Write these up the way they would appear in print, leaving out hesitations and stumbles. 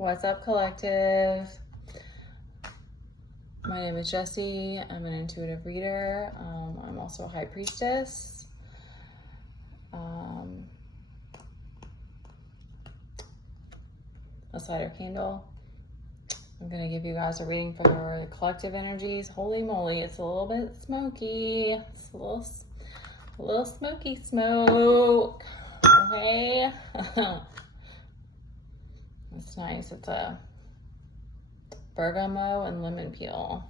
What's up, collective? My name is Jessie. I'm an intuitive reader. I'm also a high priestess. A cider candle. I'm going to give you guys a reading for your collective energies. Holy moly, it's a little bit smoky. It's a little smoky smoke. Okay. It's nice. It's a bergamot and lemon peel.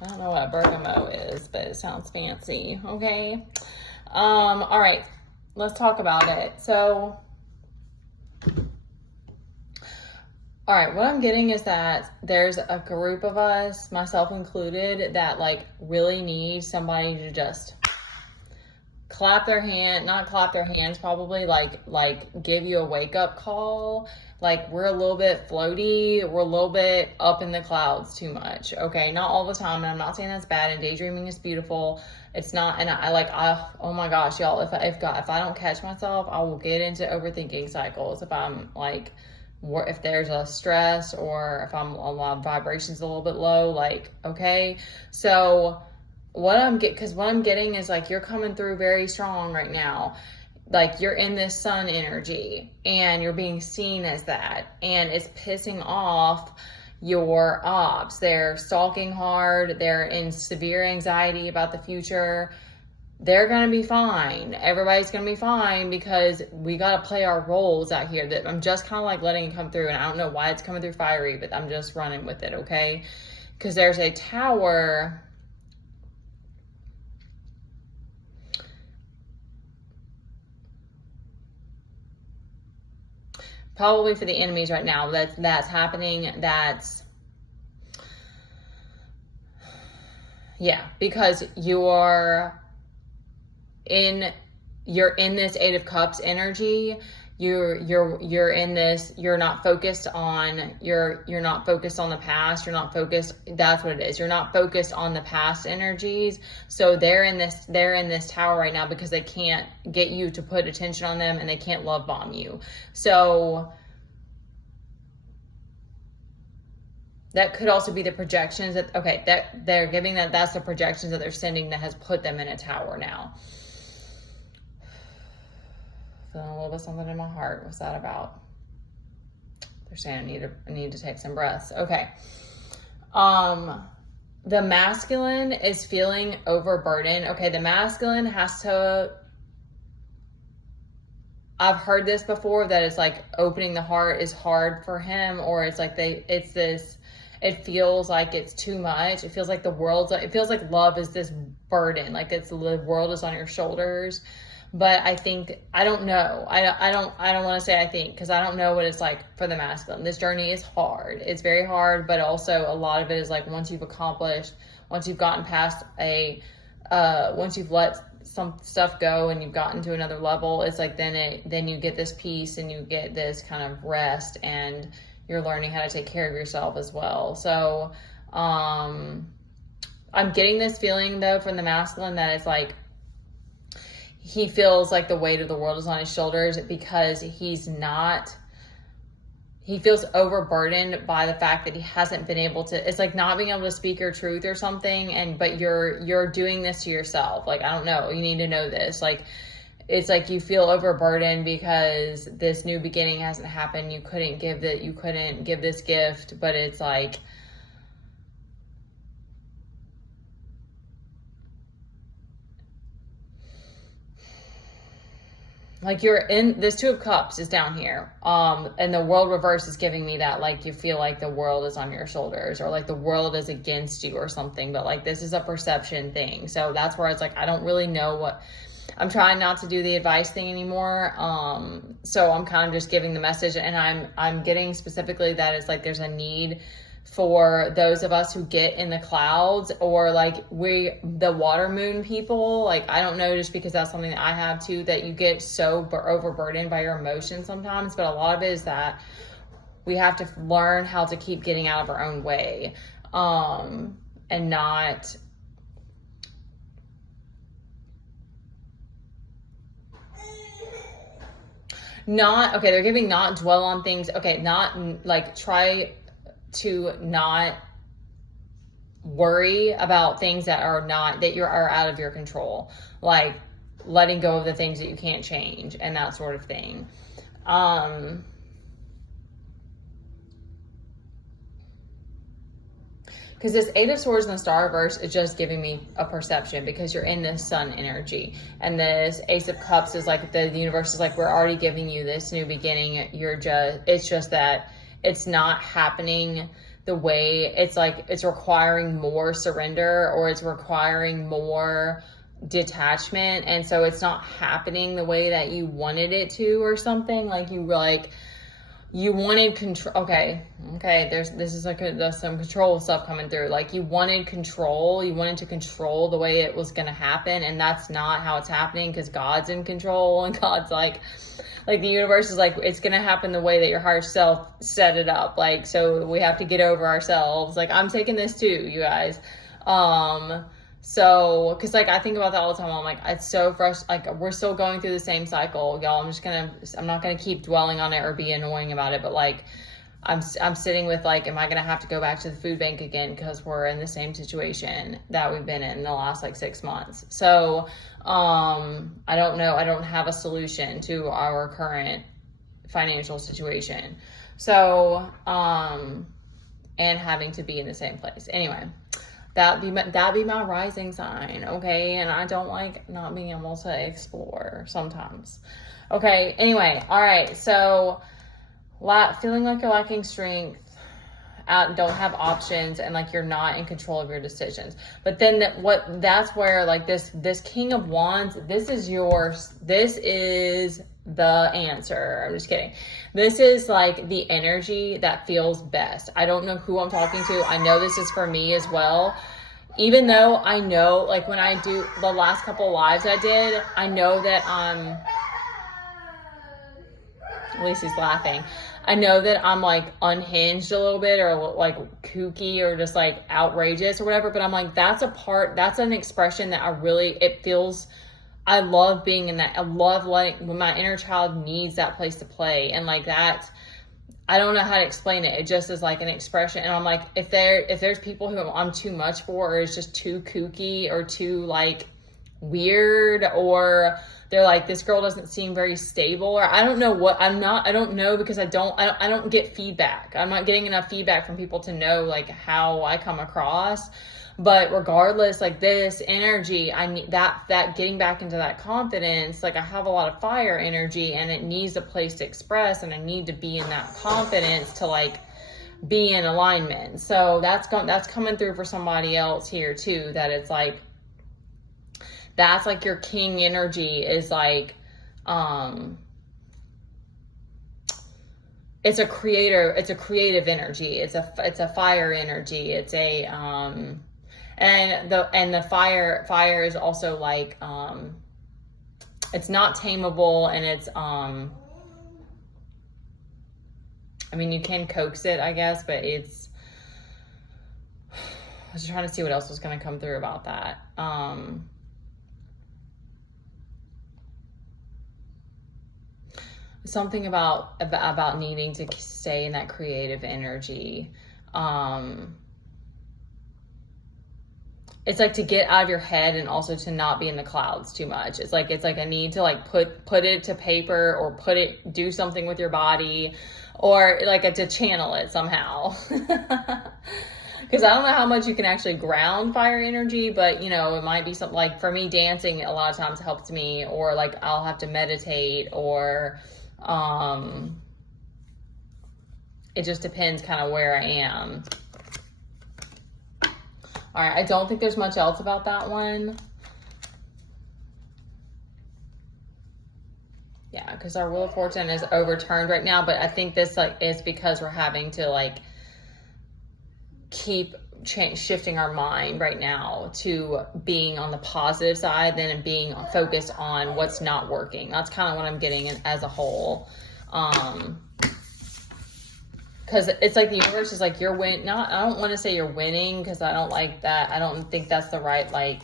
I don't know what bergamot is, but it sounds fancy. Okay. All right. Let's talk about it. So, all right, what I'm getting is that there's a group of us, myself included, that like really need somebody to just not clap their hands, probably like give you a wake up call. Like, we're a little bit floaty, we're a little bit up in the clouds too much. Okay, not all the time, and I'm not saying that's bad, and daydreaming is beautiful. It's not, and oh my gosh, y'all, if I don't catch myself, I will get into overthinking cycles. If I'm like, if there's a stress, or if I'm a lot of vibrations a little bit low, like, okay. So what I'm getting is like, you're coming through very strong right now. Like, you're in this sun energy and you're being seen as that, and it's pissing off your ops. They're stalking hard. They're in severe anxiety about the future. They're going to be fine. Everybody's going to be fine, because we got to play our roles out here. That I'm just kind of like letting it come through, and I don't know why it's coming through fiery, but I'm just running with it. Okay. Because there's a tower. Probably for the enemies right now, that's happening. Because you're in this Eight of Cups energy. You're in this, you're not focused on the past. That's what it is. You're not focused on the past energies. So they're in this tower right now because they can't get you to put attention on them, and they can't love bomb you. So that could also be the projections that they're giving, that's the projections that they're sending that has put them in a tower now. Feeling a little bit something in my heart. What's that about? They're saying I need to take some breaths. Okay. The masculine is feeling overburdened. Okay, the masculine has to, I've heard this before, that it's like opening the heart is hard for him, or it's like it feels like it's too much. It feels like it feels like love is this burden, like the world is on your shoulders. But I don't know. I don't want to say I think, because I don't know what it's like for the masculine. This journey is hard. It's very hard, but also a lot of it is like, once you've gotten past once you've let some stuff go and you've gotten to another level, it's like then you get this peace, and you get this kind of rest, and you're learning how to take care of yourself as well. So I'm getting this feeling though from the masculine that it's like, he feels like the weight of the world is on his shoulders, because he feels overburdened by the fact that he hasn't been able to, it's like not being able to speak your truth or something. But you're doing this to yourself. Like, I don't know, you need to know this. Like, it's like you feel overburdened because this new beginning hasn't happened. You couldn't give this gift, but it's like, you're in this Two of Cups is down here. And the world reverse is giving me that, like, you feel like the world is on your shoulders, or like the world is against you or something, but like, this is a perception thing. So that's where it's like, I don't really know what, I'm trying not to do the advice thing anymore. So I'm kind of just giving the message, and I'm getting specifically that it's like, there's a need for those of us who get in the clouds, or like the water moon people. Like, I don't know, just because that's something that I have too, that you get so overburdened by your emotions sometimes. But a lot of it is that we have to learn how to keep getting out of our own way, and okay, they're giving not dwell on things. Okay, not like try to not worry about things that are out of your control. Like letting go of the things that you can't change and that sort of thing. Because this Eight of Swords in the Starverse is just giving me a perception, because you're in this sun energy. And this Ace of Cups is like the universe is like, we're already giving you this new beginning. It's just that it's not happening the way, it's like it's requiring more surrender, or it's requiring more detachment. And so it's not happening the way that you wanted it to, or something. Like you wanted control. Okay. There's some control stuff coming through. Like you wanted control. You wanted to control the way it was going to happen. And that's not how it's happening, because God's in control, and God's like the universe is like, it's going to happen the way that your higher self set it up. Like, so we have to get over ourselves. Like, I'm taking this too, you guys. So, cause like, I think about that all the time. I'm like, it's so fresh. Like, we're still going through the same cycle, y'all. I'm not going to keep dwelling on it or be annoying about it. But like, I'm sitting with like, am I going to have to go back to the food bank again? Cause we're in the same situation that we've been in the last like 6 months. So, I don't know. I don't have a solution to our current financial situation. So, and having to be in the same place. Anyway, that'd be my rising sign. Okay. And I don't like not being able to explore sometimes. Okay. Anyway. All right. So feeling like you're lacking strength, don't have options, and like you're not in control of your decisions. But then that's where like this King of Wands, this is the answer. I'm just kidding. This is like the energy that feels best. I don't know who I'm talking to. I know this is for me as well. Even though I know, like when I do the last couple lives I did, I know that at least he's laughing. I know that I'm like unhinged a little bit, or like kooky, or just like outrageous or whatever. But I'm like, that's an expression that I love being in that. I love when my inner child needs that place to play. And like that, I don't know how to explain it. It just is like an expression. And I'm like, if there's people who I'm too much for, or it's just too kooky or too like weird, or they're like, this girl doesn't seem very stable, or I don't know I don't know, because I don't get feedback. I'm not getting enough feedback from people to know like how I come across. But regardless, like this energy, I need that getting back into that confidence. Like I have a lot of fire energy, and it needs a place to express, and I need to be in that confidence to like be in alignment. So that's coming through for somebody else here too, that it's like, that's like your king energy is like, it's a creative energy. It's a fire energy. It's a, and the fire is also like, it's not tameable, and it's, I mean, you can coax it, I guess, but I was trying to see what else was going to come through about that. Something about needing to stay in that creative energy. It's like to get out of your head, and also to not be in the clouds too much. It's like a need to like put it to paper, or do something with your body, or like to channel it somehow. Because I don't know how much you can actually ground fire energy, but you know, it might be something like, for me, dancing a lot of times helps me, or like I'll have to meditate, or it just depends kind of where I am. All right, I don't think there's much else about that one. Yeah, because our Wheel of Fortune is overturned right now, but I think this like is because we're having to like keep shifting our mind right now to being on the positive side, then being focused on what's not working. That's kind of what I'm getting as a whole. Because it's like the universe is like, I don't want to say you're winning, because I don't like that. I don't think that's the right like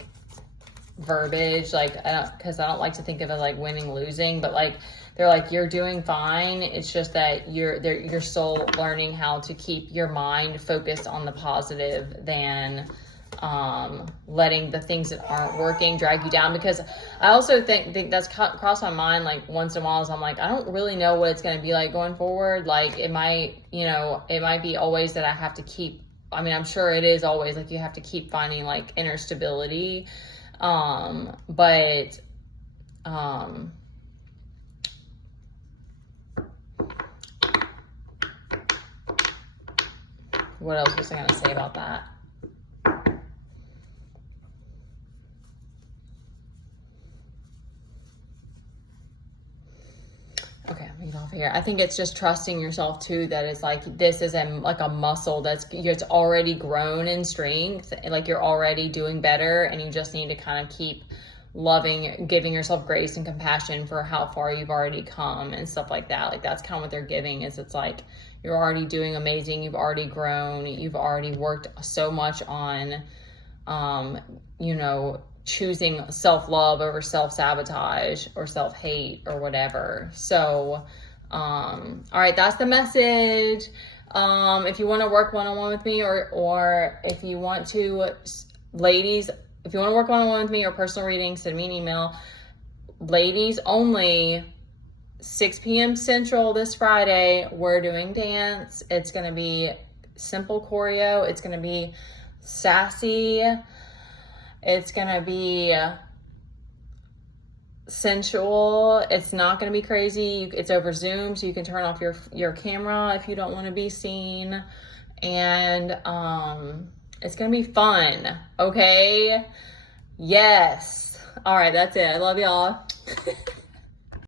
verbiage. Like, because I don't like to think of it like winning, losing, but like they're like, you're doing fine. It's just that you're still learning how to keep your mind focused on the positive than letting the things that aren't working drag you down. Because I also think that's crossed my mind like once in a while, is I'm like, I don't really know what it's going to be like going forward. Like it might be always that I have to keep, I mean, I'm sure it is always like you have to keep finding like inner stability. But what else was I going to say about that? Okay, let me get off of here. I think it's just trusting yourself too, that it's like, this is like a muscle it's already grown in strength. Like you're already doing better, and you just need to kind of keep loving, giving yourself grace and compassion for how far you've already come and stuff like that. Like that's kind of what they're giving, is it's like, you're already doing amazing. You've already grown. You've already worked so much on, choosing self-love over self-sabotage or self-hate or whatever. So, all right, that's the message. If you want to work one-on-one with me, or if you want to, ladies, if you want to work one-on-one with me or personal reading, send me an email. Ladies only, 6 p.m. Central this Friday, we're doing dance. It's going to be simple choreo. It's going to be sassy. It's going to be sensual. It's not going to be crazy. It's over Zoom, so you can turn off your camera if you don't want to be seen. And it's going to be fun. Okay? Yes. All right, that's it. I love y'all.